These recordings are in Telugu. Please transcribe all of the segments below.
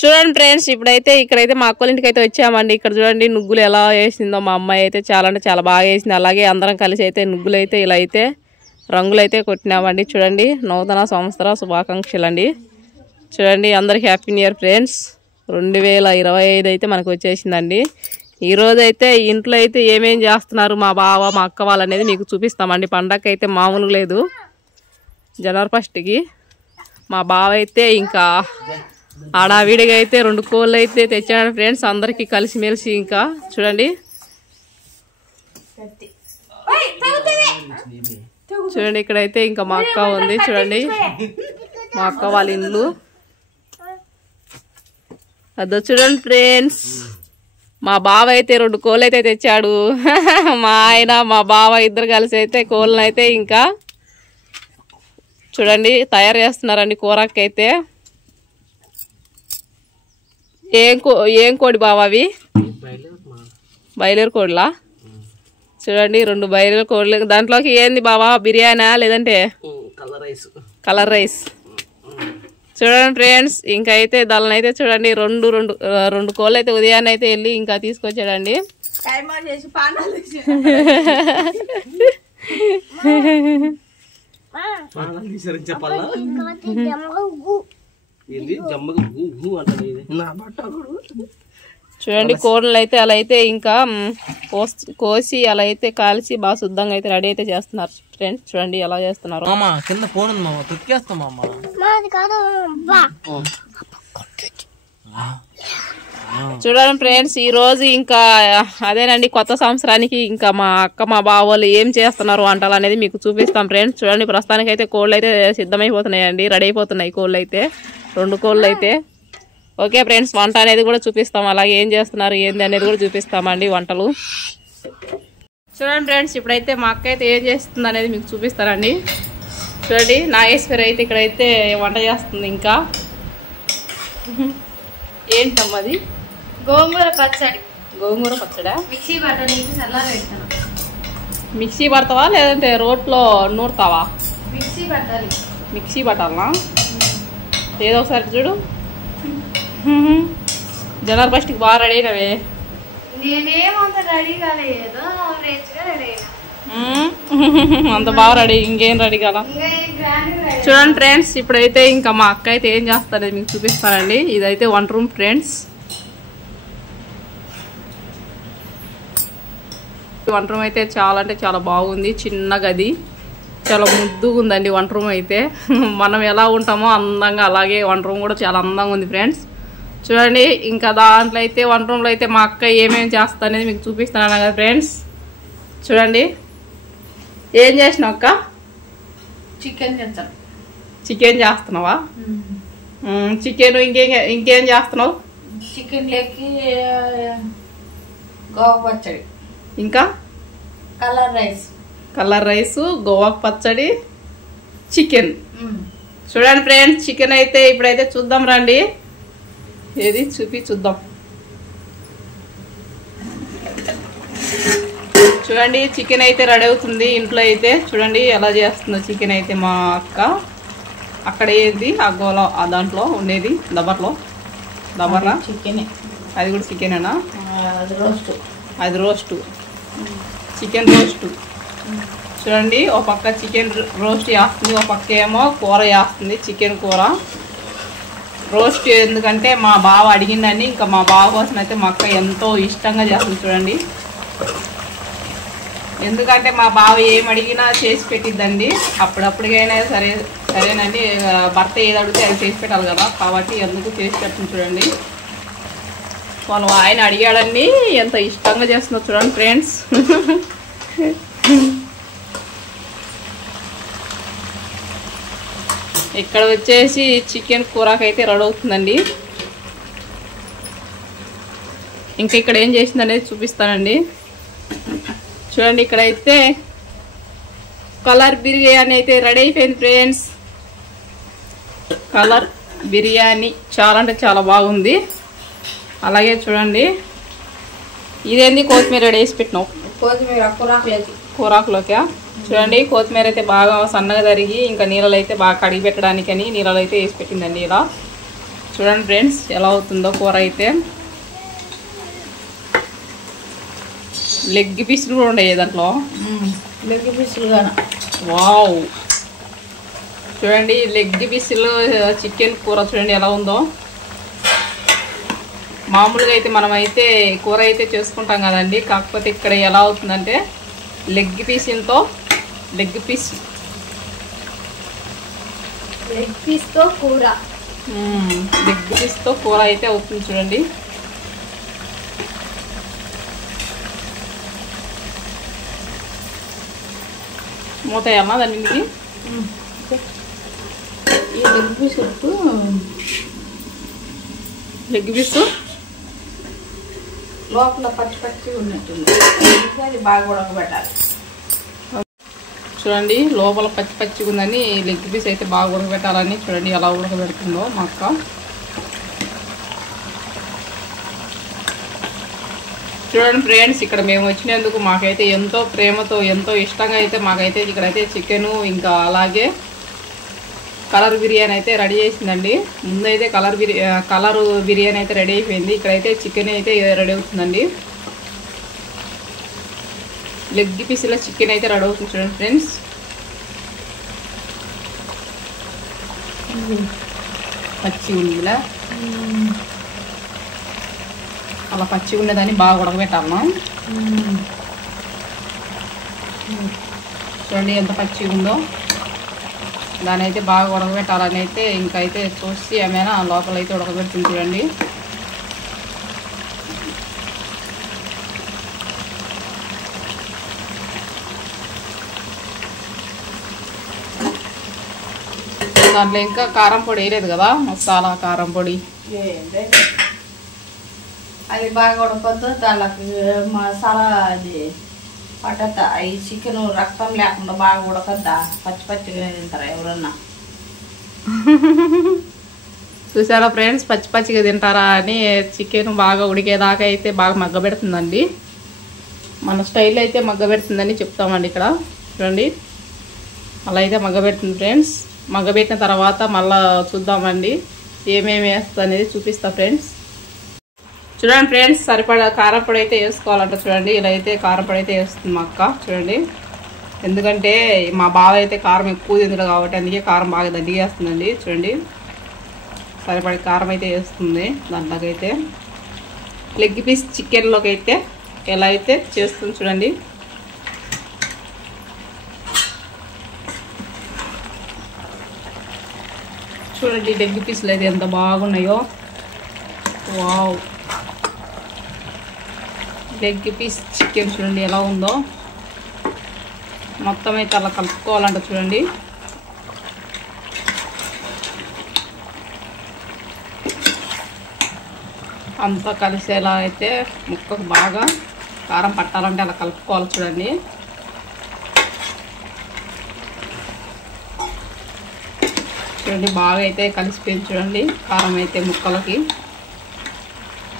చూడండి ఫ్రెండ్స్, ఇప్పుడైతే ఇక్కడైతే మా అక్కల ఇంటికి అయితే వచ్చామండి. ఇక్కడ చూడండి నుగ్గులు ఎలా వేసిందో మా అమ్మాయి అయితే చాలా అంటే చాలా బాగా వేసింది. అలాగే అందరం కలిసి అయితే నుగ్గులు అయితే ఇలా అయితే రంగులు అయితే కొట్టినామండి. చూడండి, నూతన సంవత్సర శుభాకాంక్షలు అండి. చూడండి, అందరికి హ్యాపీ న్యూ ఇయర్ ఫ్రెండ్స్. 2025 అయితే మనకు వచ్చేసిందండి. ఈరోజు అయితే ఇంట్లో అయితే ఏమేం చేస్తున్నారు మా బావ మా అక్క వాళ్ళు అనేది మీకు చూపిస్తామండి. పండగ అయితే మామూలుగా లేదు. జనవరి 1కి మా బావ అయితే ఇంకా ఆడావిడిగా అయితే 2 కోళ్ళు అయితే తెచ్చాడు ఫ్రెండ్స్. అందరికి కలిసిమెలిసి ఇంకా చూడండి చూడండి ఇక్కడైతే ఇంకా మా అక్క ఉంది. చూడండి మా అక్క వాళ్ళ ఇల్లు అదో చూడండి ఫ్రెండ్స్. మా బావ అయితే 2 కోళ్ళు అయితే తెచ్చాడు. మా ఆయన మా బావ ఇద్దరు కలిసి అయితే కోళ్ళని అయితే ఇంకా చూడండి తయారు చేస్తున్నారండి కూరకి అయితే. ఏం కోడి బావ అవి? బయలేరు కోడిలా? చూడండి 2 బయలేరు కోళ్ళు. దాంట్లోకి ఏంది బావా, బిర్యానా లేదంటే కలర్ రైస్? చూడండి ఫ్రెండ్స్, ఇంకా అయితే దాని అయితే చూడండి రెండు కోళ్ళు అయితే ఉదయాన్నే అయితే వెళ్ళి ఇంకా తీసుకొచ్చాడండి. చూడండి కోళ్ళు అయితే అలా అయితే ఇంకా కోసి అలా అయితే కాల్చి బాగా శుద్ధంగా అయితే రెడీ అయితే చేస్తున్నారు ఫ్రెండ్స్. చూడండి ఎలా చేస్తున్నారు. చూడండి ఫ్రెండ్స్, ఈ రోజు ఇంకా అదేనండి కొత్త సంవత్సరానికి ఇంకా మా అక్క మా బావోళ్ళు ఏం చేస్తున్నారు వంటలు అనేది మీకు చూపిస్తాం ఫ్రెండ్స్. చూడండి ప్రస్తుతానికి అయితే కోళ్ళు అయితే సిద్ధమైపోతున్నాయండి, రెడీ అయిపోతున్నాయి కోళ్ళు అయితే, 2 కోళ్ళు అయితే. ఓకే ఫ్రెండ్స్, వంట అనేది కూడా చూపిస్తాం, అలాగే ఏం చేస్తున్నారు ఏంది అనేది కూడా చూపిస్తామండి వంటలు. చూడండి ఫ్రెండ్స్, ఇప్పుడైతే మా అక్క అయితే ఏం చేస్తుంది అనేది మీకు చూపిస్తానండి. చూడండి నాగేశ్వరి అయితే ఇక్కడైతే వంట చేస్తుంది. ఇంకా ఏంటమ్మా అది? గోంగూర పచ్చడి. గోంగూర పచ్చడా? మిక్సీ పడతావా లేదంటే రోట్లో నూరుతావా? మిక్సీ పట్టాలనా? ఏదో ఒకసారి చూడు. జనవరి 1కి బాగా రెడీ అయినవే. నేనేమంత రెడీ కాలేదు, రెడీ అయినా. అంత బాగా రెడీ, ఇంకేం రెడీ కదా. చూడండి ఫ్రెండ్స్, ఇప్పుడైతే ఇంకా మా అక్క అయితే ఏం చేస్తారనేది మీకు చూపిస్తానండి. ఇదైతే 1 రూమ్ ఫ్రెండ్స్. 1 రూమ్ అయితే చాలా అంటే చాలా బాగుంది. చిన్న గది, చాలా ముద్దుగా ఉందండి 1 రూమ్ అయితే. మనం ఎలా ఉంటామో అందంగా అలాగే 1 రూమ్ కూడా చాలా అందంగా ఉంది ఫ్రెండ్స్. చూడండి ఇంకా దాంట్లో అయితే 1 రూమ్లో అయితే మా అక్క ఏమేమి చేస్తా అనేది మీకు చూపిస్తాను కదా ఫ్రెండ్స్. చూడండి ఏం చేసినావు అక్క? చికెన్ చేస్తాను. చికెన్ చేస్తున్నావా? చికెన్ ఇంకేం చేస్తున్నావు? చికెన్ లెక్కి గోవా పచ్చడి, ఇంకా కలర్ రైస్, గోవా పచ్చడి, చికెన్. చూడండి ఫ్రెండ్స్, చికెన్ అయితే ఇప్పుడైతే చూద్దాం రండి. ఏది చూద్దాం. చూడండి చికెన్ అయితే రెడీ అవుతుంది ఇంట్లో అయితే. చూడండి ఎలా చేస్తుందో చికెన్ అయితే మా అక్క. అక్కడ ఏది ఆ గోల ఆ దాంట్లో ఉండేది దబర్రా చికెన్, అది కూడా చికెనేనా? అది రోస్ట్, చికెన్ రోస్ట్. చూడండి ఒక పక్క చికెన్ రోస్ట్ చేస్తుంది, ఒక పక్క ఏమో కూర చేస్తుంది, చికెన్ కూర రోస్ట్. ఎందుకంటే మా బావ అడిగిందని ఇంకా మా బావ కోసం అయితే మా అక్క ఎంతో ఇష్టంగా చేస్తుంది. చూడండి, ఎందుకంటే మా బావ ఏం అడిగినా చేసి పెట్టిద్దండి. అప్పుడప్పటికైనా సరేనండి, భర్త ఏది అడిగితే అది చేసి పెట్టాలి కదా, కాబట్టి ఎందుకు చేసి పెడుతుంది. చూడండి వాళ్ళు ఆయన అడిగాడని ఎంత ఇష్టంగా చేస్తుందో చూడండి ఫ్రెండ్స్. ఇక్కడ వచ్చేసి చికెన్ కూరకైతే రెడీ అవుతుందండి. ఇంకా ఇక్కడ ఏం చేసింది అనేది చూపిస్తానండి. చూడండి ఇక్కడైతే కలర్ బిర్యానీ అయితే రెడీ అయిపోయింది ఫ్రెండ్స్. కలర్ బిర్యానీ చాలా అంటే చాలా బాగుంది. అలాగే చూడండి ఇదేంది కొత్తిమీర రెడీ చేసి పెట్టినావు? కొత్తిమీర కూరాకులోకి. చూడండి కొత్తిమీర అయితే బాగా సన్నగా తరిగి ఇంకా నీళ్ళలో అయితే బాగా కడిగి పెట్టడానికి అని నీళ్ళలో అయితే వేసి పెట్టిందండి ఇలా. చూడండి ఫ్రెండ్స్ ఎలా అవుతుందో కూర అయితే. లెగ్ పీసులు కూడా ఉన్నాయి దాంట్లో. లెగ్ పీసులుగా. వావ్, చూడండి లెగ్ పీసులు చికెన్ కూర చూడండి ఎలా ఉందో. మామూలుగా అయితే మనమైతే కూర అయితే చేసుకుంటాం కదండి, కాకపోతే ఇక్కడ ఎలా అవుతుందంటే లెగ్ పీసులతో లెగ్ పీస్తో కూర అయితే అవుతుంది చూడండి. మూతయమ్మా దాని మీదకి. ఈ లెగ్ పీసు లోపల పచ్చి పచ్చి ఉన్నట్టుంది, అది బాగా ఉడకబెట్టాలి. చూడండి లోపల పచ్చి పచ్చిగా ఉందని లెగ్ పీస్ అయితే బాగా ఉడకబెట్టాలని చూడండి ఎలా ఉడకబెడుతుందో మా అక్క. చూడండి ఫ్రెండ్స్, ఇక్కడ మేము వచ్చినందుకు మాకైతే ఎంతో ప్రేమతో ఎంతో ఇష్టంగా అయితే మాకైతే ఇక్కడైతే చికెను ఇంకా అలాగే కలర్ బిర్యానీ అయితే రెడీ చేసిందండి. ముందైతే కలర్ బిర్యానీ అయితే రెడీ అయిపోయింది. ఇక్కడైతే చికెన్ అయితే రెడీ అవుతుందండి. లెగ్ పీసుల చికెన్ అయితే రెడీ అవుతుంది చూడండి ఫ్రెండ్స్. పచ్చి ఉందిలా, అలా పచ్చి ఉండేదాన్ని బాగా ఉడకబెట్టాము. చూడండి ఎంత పచ్చిగా ఉందో. దాని అయితే బాగా ఉడకబెట్టాలని అయితే ఇంకైతే చూసి ఏమైనా లోపల అయితే ఉడకబెడుతుంది చూడండి. దాంట్లో ఇంకా కారం పొడి వేయలేదు కదా, మసాలా కారం పొడి. అది బాగా ఉడకొద్దు, దానికి మసాలా అది పట్టద్దా. ఈ చికెన్ రక్తం లేకుండా బాగా ఉడకద్దా, పచ్చి పచ్చిగా తింటారా ఎవరన్నా? చూసారా ఫ్రెండ్స్, పచ్చి పచ్చిగా తింటారా అని చికెన్ బాగా ఉడికేదాకా అయితే బాగా మగ్గబెడుతుందండి. మన స్టైల్ అయితే మగ్గబెడుతుందని చెప్తామండి ఇక్కడ. చూడండి అలా అయితే మగ్గబెడుతుంది ఫ్రెండ్స్. మగ్గబెట్టిన తర్వాత మళ్ళీ చూద్దామండి ఏమేమి వేస్తా అనేది చూపిస్తా ఫ్రెండ్స్. చూడండి ఫ్రెండ్స్, సరిపడా కారపొడి అయితే వేసుకోవాలంట. చూడండి ఇలా అయితే కారపొడి అయితే వేస్తుంది మా అక్క. చూడండి, ఎందుకంటే మా బావ అయితే కారం ఎక్కువ తింటాడు కాబట్టి అందుకే కారం బాగా దండిగా వేస్తుందండి. చూడండి సరిపడి కారం అయితే వేస్తుంది. దాంట్లోకైతే లెగ్ పీస్ చికెన్లోకి అయితే ఎలా అయితే చేస్తుంది చూడండి. చూడండి లెగ్ పీసులు అయితే ఎంత బాగున్నాయో. వావ్, లెగ్ పీస్ చికెన్ చూడండి ఎలా ఉందో. మొత్తం అయితే అలా కలుపుకోవాలంట. చూడండి అంతా కలిసేలా అయితే ముక్కకు బాగా కారం పట్టాలంటే అలా కలుపుకోవాలి. చూడండి చూడండి బాగా అయితే కలిసిపోయింది. చూడండి కారం అయితే ముక్కలకి,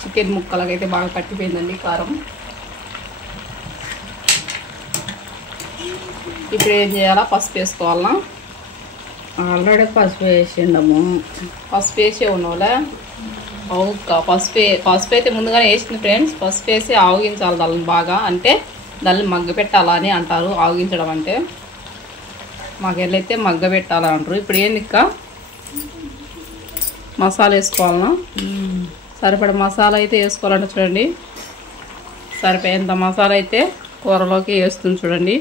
చికెన్ ముక్కలకి అయితే బాగా పట్టిపోయిందండి కారం. ఇప్పుడు ఏం చేయాలా, పసుపు వేసుకోవాలా. ఆల్రెడీ పసుపు వేసిండము. పసుపు వేసే ఉన్నోలే అవుక పసుపు అయితే ముందుగానే వేసింది ఫ్రెండ్స్. పసుపు వేసి ఆవగించాలి దాన్ని బాగా, అంటే దాన్ని మగ్గపెట్టాలా అని అంటారు. ఆవగించడం అంటే మాకెళ్ళైతే మగ్గబెట్టాలని అంటారు. ఇప్పుడు ఏంది ఇక్క మసాలా వేసుకోవాలన్నా. సరిపడ మసాలా అయితే వేసుకోవాలంటే చూడండి సరిపోయేంత మసాలా అయితే కూరలోకి వేస్తుంది చూడండి.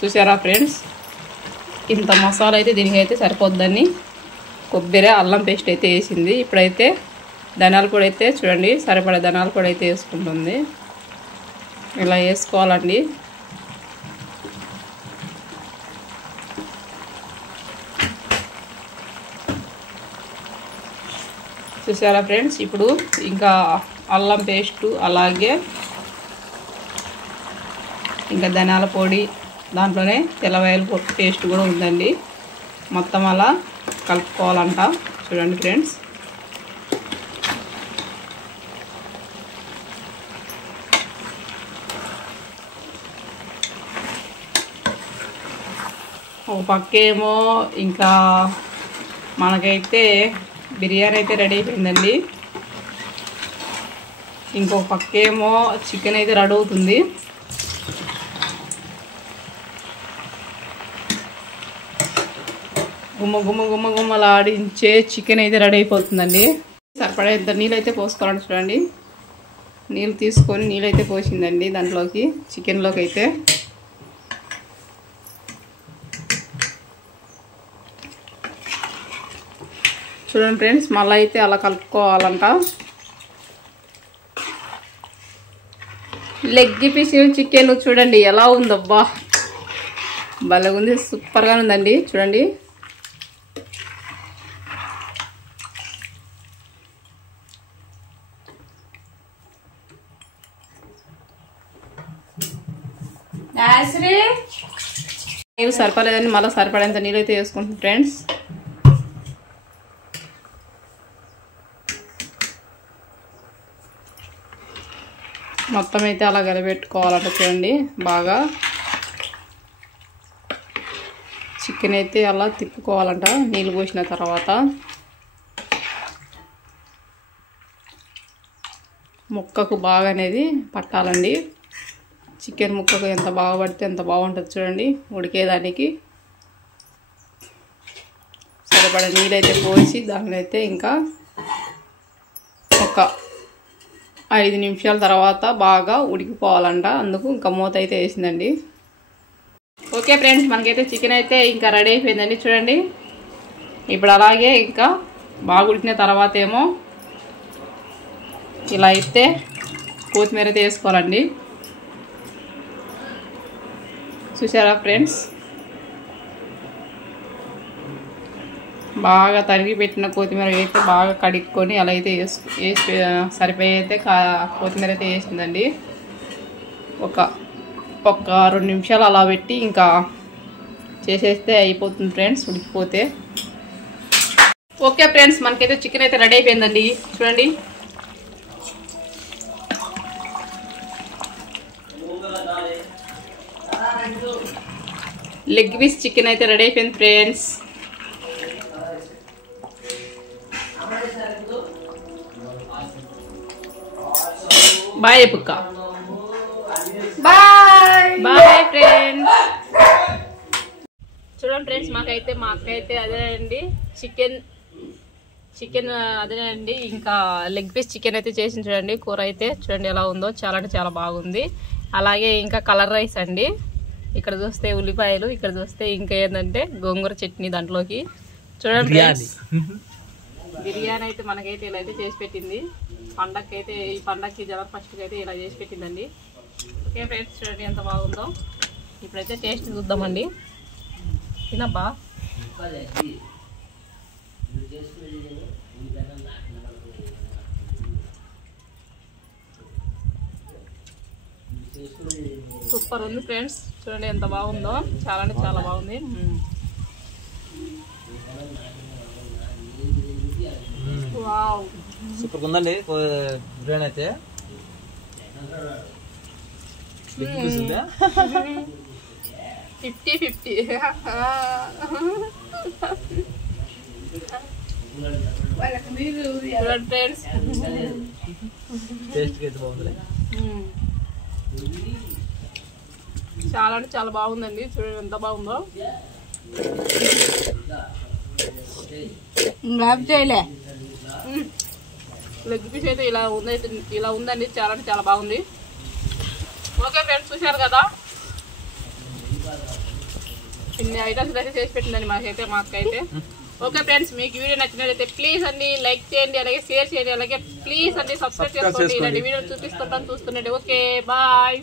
చూసారా ఫ్రెండ్స్, ఇంత మసాలా అయితే దీనికి అయితే సరిపోద్దని కొబ్బరి అల్లం పేస్ట్ అయితే వేసింది. ఇప్పుడైతే ధనియాల పొడి అయితే చూడండి సరిపడే ధనియాల పొడి అయితే వేసుకుంటుంది. ఇలా వేసుకోవాలండి. చూసారా ఫ్రెండ్స్, ఇప్పుడు ఇంకా అల్లం పేస్టు అలాగే ఇంకా ధనియాల పొడి, దాంట్లోనే తెల్లవాయల పేస్ట్ కూడా ఉందండి. మొత్తం అలా కలుపుకోవాలంట. చూడండి ఫ్రెండ్స్, ఒక పక్కేమో ఇంకా మనకైతే బిర్యానీ అయితే రెడీ అయిపోయిందండి. ఇంకొక పక్కేమో చికెన్ అయితే రెడీ అవుతుంది. గుమ్మలాడించే చికెన్ అయితే రెడీ అయిపోతుందండి. సరిపడేంత నీళ్ళు అయితే పోసుకోవాలండి. చూడండి, నీళ్ళు తీసుకొని నీళ్ళైతే పోసిందండి దాంట్లోకి, చికెన్లోకి అయితే. చూడండి ఫ్రెండ్స్, మళ్ళీ అయితే అలా కలుపుకోవాలంట. లెగ్ పీస్ చికెన్ చూడండి ఎలా ఉందబ్బా, భలే ఉంది, సూపర్గా ఉందండి. చూడండి, నీళ్ళు సరిపలేదండి, మళ్ళీ సరిపడేంత నీళ్ళు అయితే వేసుకుంటాం ఫ్రెండ్స్. మొత్తం అయితే అలా కలిపెట్టుకోవాలంట. చూడండి, బాగా చికెన్ అయితే అలా తిప్పుకోవాలంట నీళ్ళు పోసిన తర్వాత. ముక్కకు బాగా అనేది పట్టాలండి. చికెన్ ముక్కకు ఎంత బాగా పడితే ఎంత బాగుంటుంది. చూడండి, ఉడికేదానికి సరిపడే నీళ్ళైతే పోసి దానిలో అయితే ఇంకా ఒక 5 నిమిషాల తర్వాత బాగా ఉడికిపోవాలంట. అందుకు ఇంకా మూత అయితే వేసిందండి. ఓకే ఫ్రెండ్స్, మనకైతే చికెన్ అయితే ఇంకా రెడీ అయిపోయిందండి. చూడండి, ఇప్పుడు అలాగే ఇంకా బాగా ఉడికిన తర్వాత ఏమో ఇలా అయితే కొత్తిమీర అయితే వేసుకోవాలండి. చూసారా ఫ్రెండ్స్, బాగా తరిగి పెట్టిన కొత్తిమీర అయితే బాగా కడుక్కొని అలా అయితే వేసి సరిపోయి అయితే కొత్తిమీర అయితే వేసిందండి. ఒక 2 నిమిషాలు అలా పెట్టి ఇంకా చేసేస్తే అయిపోతుంది ఫ్రెండ్స్, ఉడికిపోతే. ఓకే ఫ్రెండ్స్, మనకైతే చికెన్ అయితే రెడీ అయిపోయిందండి. చూడండి, లెగ్ పీస్ చికెన్ అయితే రెడీ అయిపోయింది ఫ్రెండ్స్. బాయ్ పుక్క, బాయ్ ఫ్రెండ్స్. చూడండి ఫ్రెండ్స్, మా అక్క అయితే అదేనండి చికెన్ అదేనండి, ఇంకా లెగ్ పీస్ చికెన్ అయితే చేసింది. చూడండి, కూర అయితే చూడండి ఎలా ఉందో, చాలా అంటే చాలా బాగుంది. అలాగే ఇంకా కలర్ రైస్ అండి, ఇక్కడ చూస్తే ఉల్లిపాయలు, ఇక్కడ చూస్తే ఇంకా ఏంటంటే గోంగూర చట్నీ దాంట్లోకి. చూడండి ఫ్రెండ్స్, బిర్యానీ అయితే మనకైతే ఇలా అయితే చేసి పెట్టింది. పండగకి అయితే, ఈ పండగకి జనవరి 1కి అయితే ఇలా చేసి పెట్టిందండి. ఓకే ఫ్రెండ్స్, చూడండి ఎంత బాగుందో. ఇప్పుడైతే టేస్ట్ చూద్దామండి. తినబ్బా, సూపర్ ఉంది ఫ్రెండ్స్. చూడండి ఎంత బాగుందో, చాలా అంటే చాలా బాగుంది. వావ్, సూపర్ ఉందండి బిర్యానీ అయితే. 50-50. ఫ్రెండ్స్, టేస్ట్ అయితే బాగుంది, చాలా అంటే చాలా బాగుందండి. చూడండి ఎంత బాగుందో. లెగ్ పీస్ అయితే ఇలా ఉందండి, చాలా అంటే చాలా బాగుంది. ఓకే ఫ్రెండ్స్, చూశారు కదా, ఇన్ని ఐటమ్స్ అయితే చేసి పెట్టిందండి మాకైతే, మా అక్క అయితే. ఓకే ఫ్రెండ్స్, మీకు వీడియో నచ్చినట్లయితే ప్లీజ్ అండి లైక్ చేయండి, అలాగే షేర్ చేయండి, అలాగే ప్లీజ్ అండి సబ్స్క్రైబ్ చేసుకోండి. ఇలాంటి వీడియో చూపిస్తుంటాను, చూస్తుండండి. Okay bye.